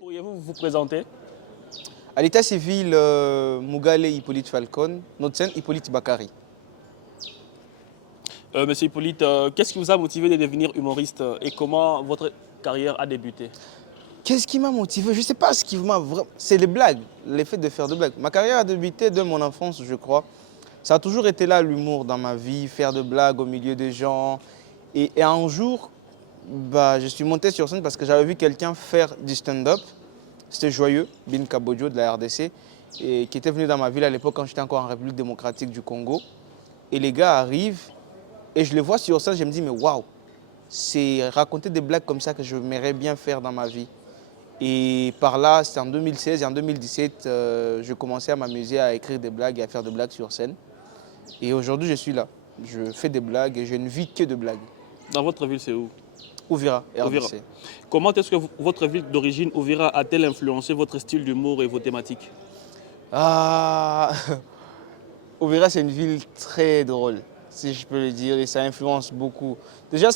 Pourriez-vous vous présenter? À l'état civil, Mugale Hippolyte Falcon, notre scène Hippolyte Bakary. Monsieur Hippolyte, qu'est-ce qui vous a motivé de devenir humoriste et comment votre carrière a débuté? Qu'est-ce qui m'a motivé? Je ne sais pas ce qui m'a vraiment... C'est les blagues, l'effet de faire des blagues. Ma carrière a débuté de mon enfance, je crois. Ça a toujours été là, l'humour dans ma vie, faire des blagues au milieu des gens. Et un jour, je suis monté sur scène parce que j'avais vu quelqu'un faire du stand-up. C'était Joyeux, Bin Kabodjo de la RDC, et qui était venu dans ma ville à l'époque quand j'étais encore en République démocratique du Congo. Et les gars arrivent et je les vois sur scène, je me dis mais waouh, c'est raconter des blagues comme ça que j'aimerais bien faire dans ma vie. Et par là, c'était en 2016 et en 2017, je commençais à m'amuser à écrire des blagues et à faire des blagues sur scène. Et aujourd'hui, je suis là. Je fais des blagues et je ne vis que de blagues. Dans votre ville, c'est où? Ouvira, Ouvira. RDC. Comment est-ce que votre ville d'origine, Ouvira, a-t-elle influencé votre style d'humour et vos thématiques? Ah, Ouvira, c'est une ville très drôle, si je peux le dire, et ça influence beaucoup. Déjà,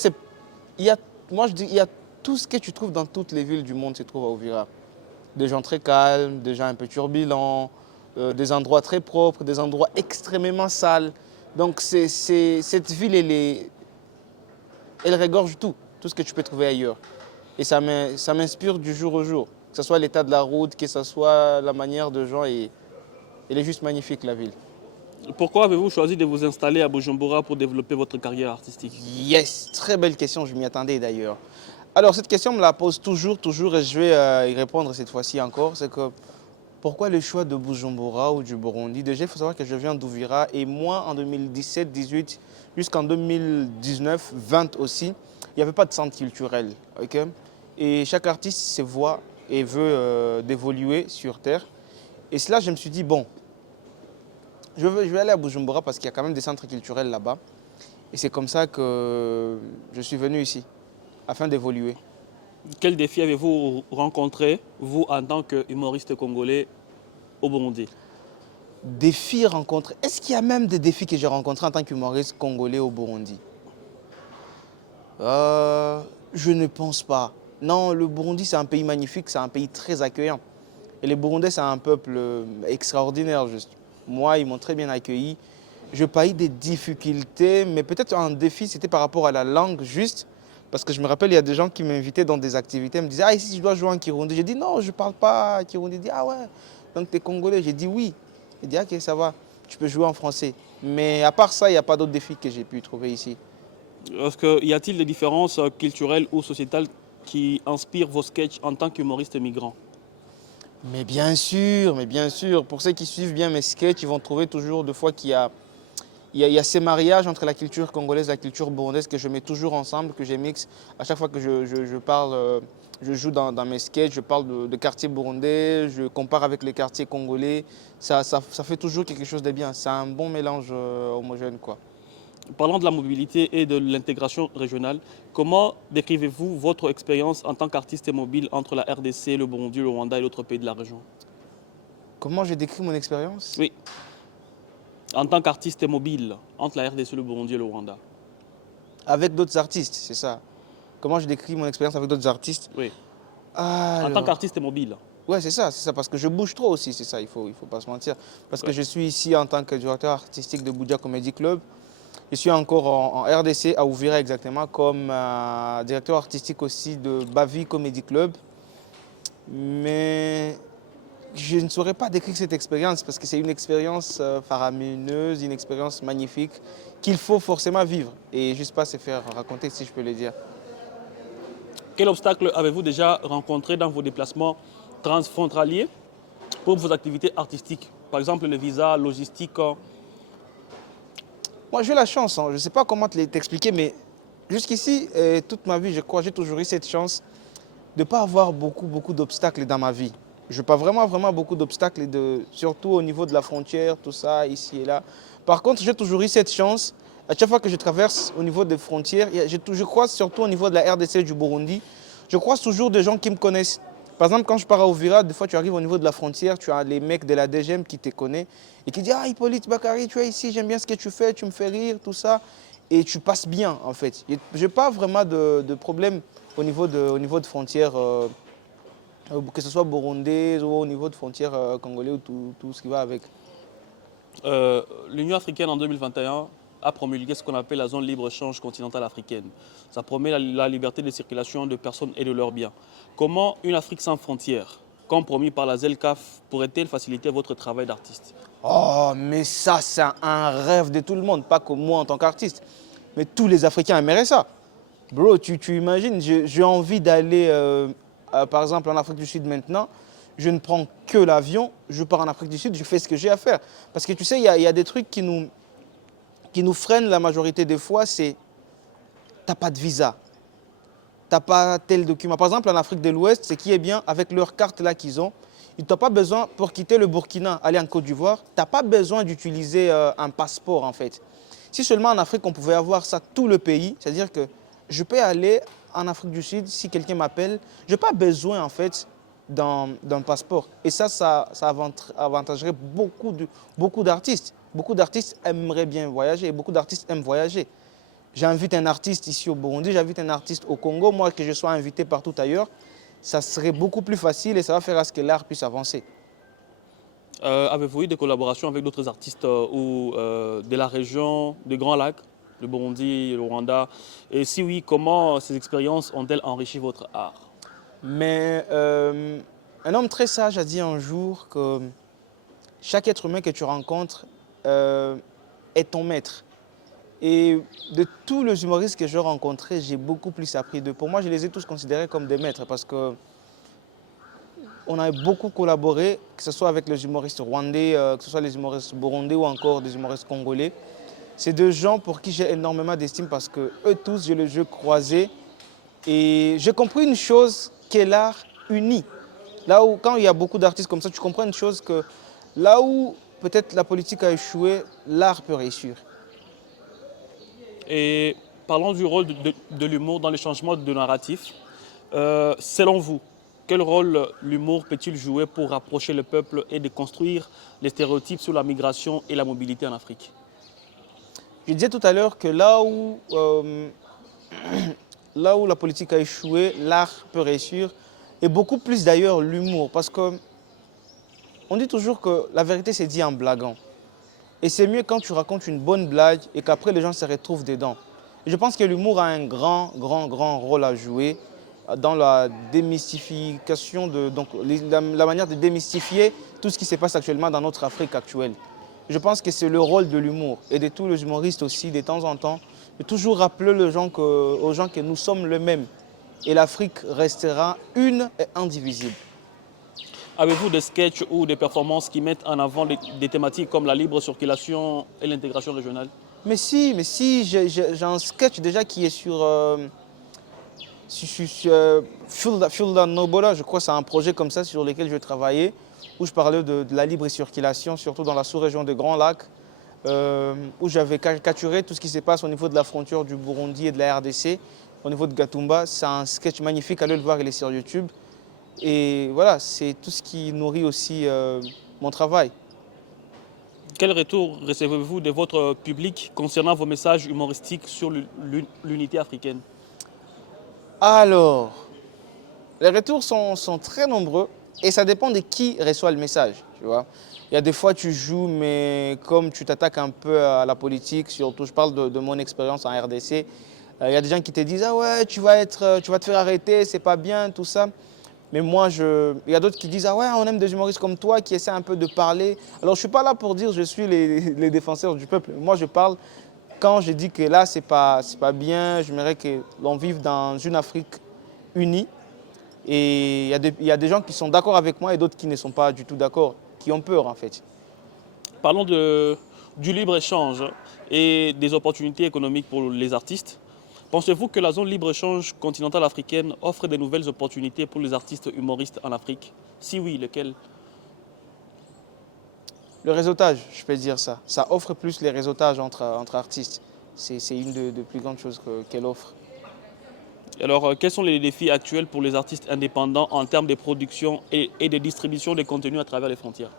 moi je dis, il y a tout ce que tu trouves dans toutes les villes du monde se trouve à Ouvira. Des gens très calmes, des gens un peu turbulents, des endroits très propres, des endroits extrêmement sales. Donc cette ville, elle regorge tout ce que tu peux trouver ailleurs. Et ça m'inspire du jour au jour. Que ce soit l'état de la route, que ce soit la manière de gens, et elle est juste magnifique la ville. Pourquoi avez-vous choisi de vous installer à Bujumbura pour développer votre carrière artistique? Yes, très belle question, je m'y attendais d'ailleurs. Alors cette question me la pose toujours, et je vais y répondre cette fois-ci encore. C'est que pourquoi le choix de Bujumbura ou du Burundi? Déjà, il faut savoir que je viens d'Ouvira et moi, en 2017, 18, jusqu'en 2019, 20 aussi, il n'y avait pas de centre culturel. Ok. Et chaque artiste se voit et veut d'évoluer sur Terre. Et cela, je me suis dit, bon, je vais aller à Bujumbura parce qu'il y a quand même des centres culturels là-bas. Et c'est comme ça que je suis venu ici, afin d'évoluer. Quels défis avez-vous rencontrés, vous, en tant que humoriste congolais au Burundi? Défis rencontrés. Est-ce qu'il y a même des défis que j'ai rencontrés en tant qu'humoriste congolais au Burundi? Je ne pense pas. Non, le Burundi, c'est un pays magnifique, c'est un pays très accueillant. Et les Burundais, c'est un peuple extraordinaire, juste. Moi, ils m'ont très bien accueilli. Je n'ai pas eu des difficultés, mais peut-être un défi, c'était par rapport à la langue, juste. Parce que je me rappelle, il y a des gens qui m'invitaient dans des activités, ils me disaient, ah, ici, je dois jouer en Kirundi. J'ai dit, non, je ne parle pas Kirundi. Ils disent, ah ouais, donc tu es Congolais. J'ai dit, oui. J'ai dit, ok, ça va, tu peux jouer en français. Mais à part ça, il n'y a pas d'autres défis que j'ai pu trouver ici. Y a-t-il des différences culturelles ou sociétales qui inspirent vos sketchs en tant qu'humoriste migrant? Mais bien sûr. Pour ceux qui suivent bien mes sketchs, ils vont trouver toujours deux fois qu'il y a, il y a ces mariages entre la culture congolaise et la culture burundaise que je mets toujours ensemble, que je mixe. À chaque fois que je parle, je joue dans mes sketchs, je parle de quartiers burundais, je compare avec les quartiers congolais. Ça fait toujours quelque chose de bien. C'est un bon mélange homogène, quoi. Parlant de la mobilité et de l'intégration régionale, comment décrivez-vous votre expérience en tant qu'artiste mobile entre la RDC, le Burundi, le Rwanda et d'autres pays de la région? Comment j'ai décrit mon expérience? Oui, en tant qu'artiste mobile entre la RDC, le Burundi et le Rwanda. Avec d'autres artistes, c'est ça. Comment je décris mon expérience avec d'autres artistes? Oui, en tant Alors, qu'artiste mobile. ouais, c'est ça, parce que je bouge trop aussi, c'est ça, il faut pas se mentir. Parce que Ouais. je suis ici en tant que directeur artistique de Boudia Comedy Club. Je suis encore en RDC, à Ouvira exactement, comme directeur artistique aussi de Bavi Comedy Club. Mais je ne saurais pas décrire cette expérience parce que c'est une expérience faramineuse, une expérience magnifique qu'il faut forcément vivre et juste pas se faire raconter, si je peux le dire. Quel obstacle avez-vous déjà rencontré dans vos déplacements transfrontaliers pour vos activités artistiques? Par exemple, le visa, logistique. Moi, j'ai la chance, hein. Je ne sais pas comment t'expliquer, mais jusqu'ici, toute ma vie, je crois, j'ai toujours eu cette chance de ne pas avoir beaucoup d'obstacles dans ma vie. Je n'ai pas vraiment beaucoup d'obstacles, surtout au niveau de la frontière, tout ça, ici et là. Par contre, j'ai toujours eu cette chance. À chaque fois que je traverse au niveau des frontières, je croise surtout au niveau de la RDC du Burundi, je croise toujours des gens qui me connaissent. Par exemple, quand je pars à Ouvira, des fois tu arrives au niveau de la frontière, tu as les mecs de la DGM qui te connaissent et qui disent, ah Hippolyte Bakary, tu es ici, j'aime bien ce que tu fais, tu me fais rire, tout ça. Et tu passes bien en fait. Je n'ai pas vraiment de problème au niveau de frontières que ce soit burundais ou au niveau de frontières congolais ou tout ce qui va avec. L'Union africaine en 2021 a promulgué ce qu'on appelle la zone libre-échange continentale africaine. Ça promet la liberté de circulation de personnes et de leurs biens. Comment une Afrique sans frontières, comme promis par la ZELCAF, pourrait-elle faciliter votre travail d'artiste? Oh, mais ça, c'est un rêve de tout le monde, pas que moi en tant qu'artiste. Mais tous les Africains aimeraient ça. Bro, tu imagines, j'ai envie d'aller, par exemple, en Afrique du Sud maintenant. Je ne prends que l'avion, je pars en Afrique du Sud, je fais ce que j'ai à faire. Parce que tu sais, il y a des trucs qui nous freinent la majorité des fois, c'est t'as pas de visa, t'as pas tel document. Par exemple, en Afrique de l'Ouest, ce qui est bien, avec leur carte là qu'ils ont, ils n'ont pas besoin, pour quitter le Burkina, aller en Côte d'Ivoire, tu n'as pas besoin d'utiliser un passeport en fait. Si seulement en Afrique, on pouvait avoir ça tout le pays, c'est-à-dire que je peux aller en Afrique du Sud, si quelqu'un m'appelle, je n'ai pas besoin en fait d'un passeport. Et ça avantagerait beaucoup d'artistes. Beaucoup d'artistes aimeraient bien voyager et beaucoup d'artistes aiment voyager. J'invite un artiste ici au Burundi, j'invite un artiste au Congo, moi que je sois invité partout ailleurs, ça serait beaucoup plus facile et ça va faire à ce que l'art puisse avancer. Avez-vous eu des collaborations avec d'autres artistes de la région des Grands Lacs, le Burundi, le Rwanda? Et si oui, comment ces expériences ont-elles enrichi votre art? Mais un homme très sage a dit un jour que chaque être humain que tu rencontres est ton maître. Et de tous les humoristes que j'ai rencontrés, j'ai beaucoup plus appris d'eux. Pour moi, je les ai tous considérés comme des maîtres parce que on a beaucoup collaboré, que ce soit avec les humoristes rwandais, que ce soit les humoristes burundais ou encore des humoristes congolais. C'est deux gens pour qui j'ai énormément d'estime parce que eux tous, j'ai le jeu croisé. Et j'ai compris une chose, qu'est l'art uni. Là où, quand il y a beaucoup d'artistes comme ça, tu comprends une chose que là où peut-être la politique a échoué, l'art peut réussir. Et parlons du rôle de l'humour dans le changement de narratif. Selon vous, quel rôle l'humour peut-il jouer pour rapprocher le peuple et déconstruire les stéréotypes sur la migration et la mobilité en Afrique? Je disais tout à l'heure que là où la politique a échoué, l'art peut réussir. Et beaucoup plus d'ailleurs l'humour. Parce qu'on dit toujours que la vérité c'est dit en blaguant. Et c'est mieux quand tu racontes une bonne blague et qu'après les gens se retrouvent dedans. Et je pense que l'humour a un grand rôle à jouer dans la démystification, la manière de démystifier tout ce qui se passe actuellement dans notre Afrique actuelle. Je pense que c'est le rôle de l'humour et de tous les humoristes aussi, de temps en temps, de toujours rappeler aux gens que nous sommes les mêmes. Et l'Afrique restera une et indivisible. Avez-vous des sketchs ou des performances qui mettent en avant des thématiques comme la libre circulation et l'intégration régionale? Mais si, j'ai un sketch déjà qui est sur Fuel That Nobola, je crois que c'est un projet comme ça sur lequel je vais travailler, où je parlais de la libre circulation, surtout dans la sous-région des Grands Lacs, où j'avais caricaturé tout ce qui se passe au niveau de la frontière du Burundi et de la RDC, au niveau de Gatumba. C'est un sketch magnifique, allez le voir, il est sur YouTube. Et voilà, c'est tout ce qui nourrit aussi mon travail. Quel retour recevez-vous de votre public concernant vos messages humoristiques sur l'unité africaine? Alors, les retours sont très nombreux et ça dépend de qui reçoit le message, tu vois. Il y a des fois tu joues, mais comme tu t'attaques un peu à la politique, surtout je parle de mon expérience en RDC, il y a des gens qui te disent « Ah ouais, tu vas te faire arrêter, c'est pas bien, tout ça ». Mais moi, il y a d'autres qui disent « Ah ouais, on aime des humoristes comme toi qui essaient un peu de parler ». Alors je ne suis pas là pour dire « Je suis les défenseurs du peuple ». Moi, je parle quand je dis que là, c'est pas bien. J'aimerais que l'on vive dans une Afrique unie. Et il y a des gens qui sont d'accord avec moi et d'autres qui ne sont pas du tout d'accord, qui ont peur en fait. Parlons du libre-échange et des opportunités économiques pour les artistes. Pensez-vous que la zone libre-échange continentale africaine offre de nouvelles opportunités pour les artistes humoristes en Afrique? Si oui, lesquelles? Le réseautage, je peux dire ça. Ça offre plus les réseautages entre artistes. C'est une des plus grandes choses qu'elle offre. Alors, quels sont les défis actuels pour les artistes indépendants en termes de production et de distribution des contenus à travers les frontières,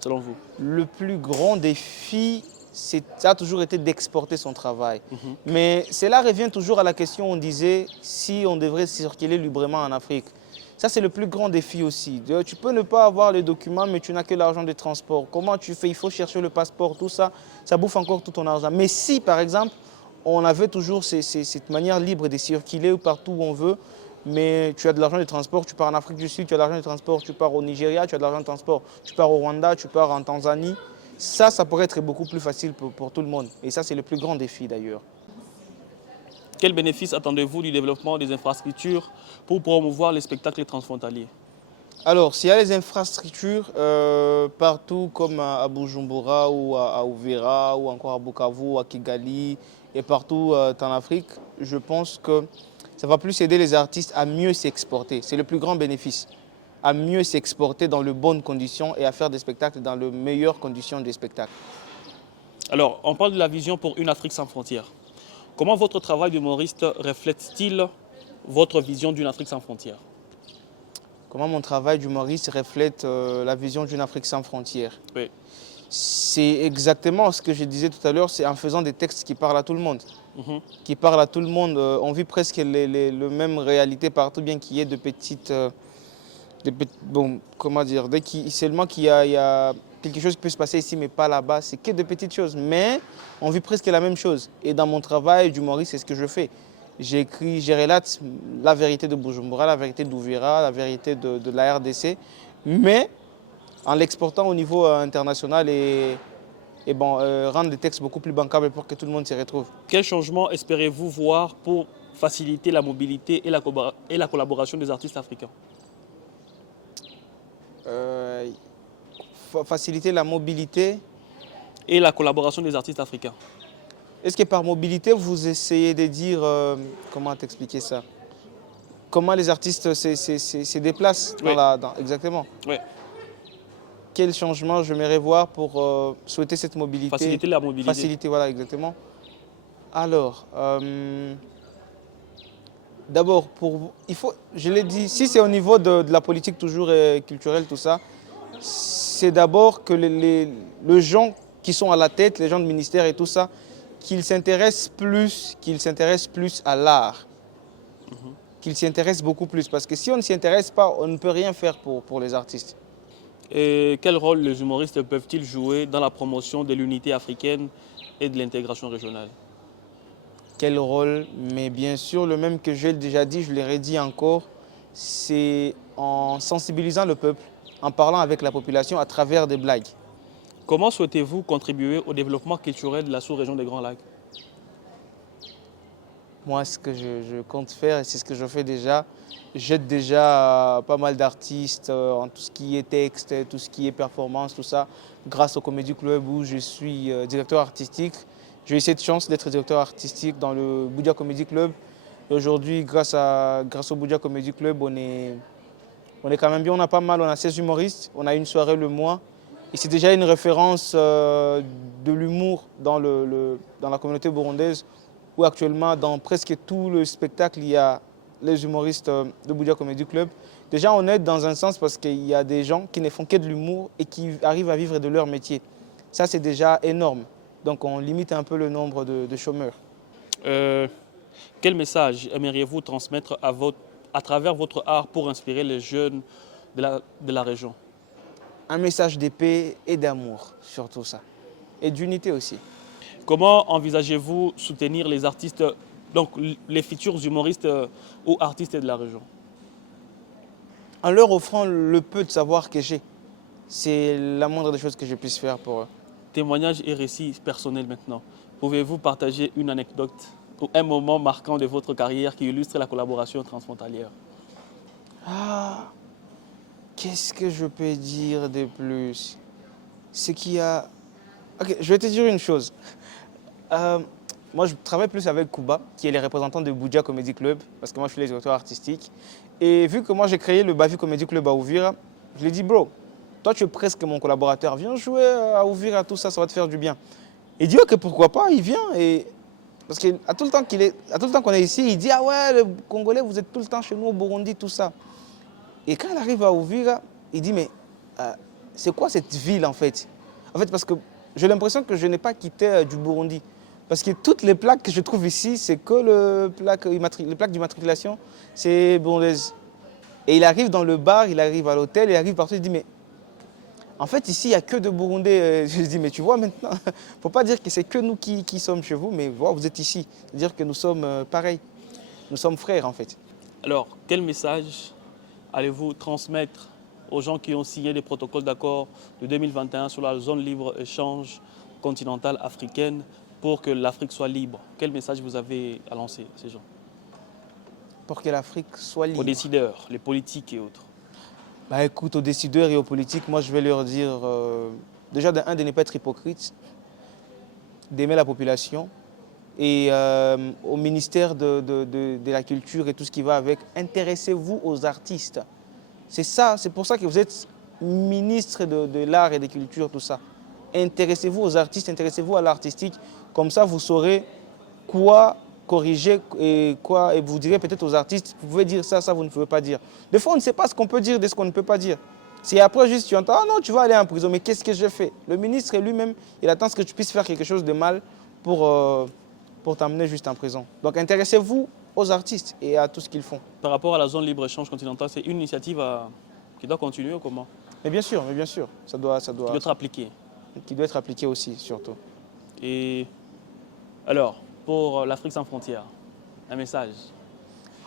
selon vous? Le plus grand défi, ça a toujours été d'exporter son travail. Mais cela revient toujours à la question, on disait, si on devrait circuler librement en Afrique. Ça, c'est le plus grand défi aussi. Tu peux ne pas avoir les documents, mais tu n'as que l'argent des transports. Comment tu fais? Il faut chercher le passeport, tout ça. Ça bouffe encore tout ton argent. Mais si, par exemple, on avait toujours cette manière libre de circuler partout où on veut, mais tu as de l'argent de transport, tu pars en Afrique du Sud, tu as de l'argent de transport, tu pars au Nigeria, tu as de l'argent de transport, tu pars au Rwanda, tu pars en Tanzanie. Ça pourrait être beaucoup plus facile pour tout le monde. Et ça, c'est le plus grand défi d'ailleurs. Quels bénéfices attendez-vous du développement des infrastructures pour promouvoir les spectacles transfrontaliers? Alors, s'il y a les infrastructures partout comme à Bujumbura ou à Uvira ou encore à Bukavu, à Kigali et partout en Afrique, je pense que ça va plus aider les artistes à mieux s'exporter. C'est le plus grand bénéfice, à mieux s'exporter dans de bonnes conditions et à faire des spectacles dans les meilleures conditions des spectacles. Alors, on parle de la vision pour une Afrique sans frontières. Comment votre travail d'humoriste reflète-t-il votre vision d'une Afrique sans frontières? Comment mon travail d'humoriste reflète la vision d'une Afrique sans frontières? Oui. C'est exactement ce que je disais tout à l'heure, c'est en faisant des textes qui parlent à tout le monde. Qui parlent à tout le monde. On vit presque les mêmes réalités partout, bien qu'il y ait bon, comment dire, seulement qu'il y a quelque chose qui peut se passer ici, mais pas là-bas, c'est que de petites choses. Mais on vit presque la même chose. Et dans mon travail d'humoriste, c'est ce que je fais. J'écris, je relate la vérité de Bujumbura, la vérité d'Uvira, la vérité de la RDC, mais en l'exportant au niveau international et rendre des textes beaucoup plus bancables pour que tout le monde s'y retrouve. Quel changement espérez-vous voir pour faciliter la mobilité et la collaboration des artistes africains? Faciliter la mobilité et la collaboration des artistes africains. Est-ce que par mobilité, vous essayez de dire, comment t'expliquer ça? Comment les artistes se déplacent oui. Exactement. Oui. Quel changement j'aimerais voir pour souhaiter cette mobilité? Faciliter la mobilité. Faciliter, voilà, exactement. Alors, d'abord, je l'ai dit, si c'est au niveau de la politique toujours culturelle, tout ça, c'est d'abord que les gens qui sont à la tête, les gens de ministère et tout ça, qu'ils s'intéressent plus à l'art, qu'ils s'y intéressent beaucoup plus. Parce que si on ne s'y intéresse pas, on ne peut rien faire pour les artistes. Et quel rôle les humoristes peuvent-ils jouer dans la promotion de l'unité africaine et de l'intégration régionale? Quel rôle? Mais bien sûr, le même que j'ai déjà dit, je l'ai redit encore, c'est en sensibilisant le peuple, en parlant avec la population à travers des blagues. Comment souhaitez-vous contribuer au développement culturel de la sous-région des Grands Lacs? Moi, ce que je compte faire, et c'est ce que je fais déjà, j'aide déjà pas mal d'artistes en tout ce qui est texte, tout ce qui est performance, tout ça, grâce au Comedy Club où je suis directeur artistique. J'ai eu cette chance d'être directeur artistique dans le Budia Comedy Club. Aujourd'hui, grâce au Budia Comedy Club, on est quand même bien, on a pas mal, on a 16 humoristes, on a une soirée le mois. Et c'est déjà une référence de l'humour dans la communauté burundaise, où actuellement, dans presque tout le spectacle, il y a les humoristes de Budia Comedy Club. Déjà, on aide dans un sens parce qu'il y a des gens qui ne font que de l'humour et qui arrivent à vivre de leur métier. Ça, c'est déjà énorme. Donc, on limite un peu le nombre de chômeurs. Quel message aimeriez-vous transmettre à travers votre art pour inspirer les jeunes de la région? Un message de paix et d'amour, surtout ça. Et d'unité aussi. Comment envisagez-vous soutenir les artistes, donc les futurs humoristes ou artistes de la région? En leur offrant le peu de savoir que j'ai. C'est la moindre des choses que je puisse faire pour eux. Témoignages et récits personnels maintenant. Pouvez-vous partager une anecdote ou un moment marquant de votre carrière qui illustre la collaboration transfrontalière? Qu'est-ce que je peux dire de plus? C'est qu'il y a... Ok, je vais te dire une chose. Moi, je travaille plus avec Kuba, qui est le représentant de Budia Comedy Club, parce que moi, je suis le directeur artistique. Et vu que moi, j'ai créé le Bavi Comedy Club à Uvira, je lui ai dit, bro, toi, tu es presque mon collaborateur. Viens jouer à Uvira, tout ça, ça va te faire du bien. Il dit, ok, pourquoi pas, il vient. Parce qu'à tout le temps qu'on est ici, il dit, ah ouais, les Congolais, vous êtes tout le temps chez nous au Burundi, tout ça. Et quand il arrive à Uvira, il dit, mais c'est quoi cette ville en fait? En fait, parce que j'ai l'impression que je n'ai pas quitté du Burundi. Parce que toutes les plaques que je trouve ici, c'est que les plaques d'immatriculation, c'est burundaise. Et il arrive dans le bar, il arrive à l'hôtel, il arrive partout, il dit mais en fait ici il n'y a que de Burundais. Je lui dis mais tu vois maintenant, il ne faut pas dire que c'est que nous qui sommes chez vous, mais voilà, vous êtes ici. C'est-à-dire que nous sommes pareils, nous sommes frères en fait. Alors, quel message allez-vous transmettre aux gens qui ont signé les protocoles d'accord de 2021 sur la zone libre-échange continentale africaine pour que l'Afrique soit libre? Quel message vous avez à lancer à ces gens? Pour que l'Afrique soit libre. Aux décideurs, les politiques et autres. Bah écoute, aux décideurs et aux politiques, moi je vais leur dire déjà de ne pas être hypocrite, d'aimer la population et au ministère de la Culture et tout ce qui va avec, intéressez-vous aux artistes. C'est ça, c'est pour ça que vous êtes ministre de l'art et des cultures, tout ça. Intéressez-vous aux artistes, intéressez-vous à l'artistique, comme ça vous saurez quoi corriger et vous direz peut-être aux artistes, vous pouvez dire ça, ça vous ne pouvez pas dire. Des fois on ne sait pas ce qu'on peut dire de ce qu'on ne peut pas dire. Si après juste tu entends, ah non, tu vas aller en prison, mais qu'est-ce que je fais? Le ministre lui-même, il attend que tu puisses faire quelque chose de mal pour t'amener juste en prison. Donc intéressez-vous aux artistes et à tout ce qu'ils font. Par rapport à la zone libre-échange continentale, c'est une initiative qui doit continuer ou comment? Mais bien sûr, ça doit Qui doit être appliquée. Qui doit être appliqué aussi, surtout. Et alors, pour l'Afrique sans frontières, un message?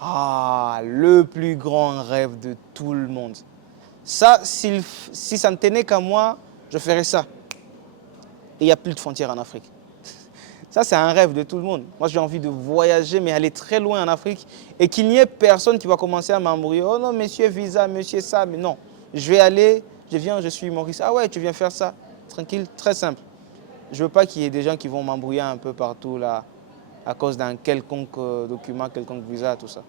Ah, le plus grand rêve de tout le monde. Ça, si ça ne tenait qu'à moi, je ferais ça. Et il n'y a plus de frontières en Afrique. Ça, c'est un rêve de tout le monde. Moi, j'ai envie de voyager, mais aller très loin en Afrique et qu'il n'y ait personne qui va commencer à m'embrouiller. Oh non, monsieur visa, monsieur ça. Mais non, je vais aller, je viens, je suis Maurice. Ah ouais, tu viens faire ça. Tranquille, très simple. Je ne veux pas qu'il y ait des gens qui vont m'embrouiller un peu partout là, à cause d'un quelconque document, quelconque visa, tout ça.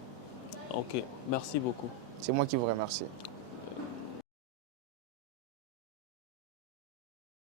Ok, merci beaucoup. C'est moi qui vous remercie.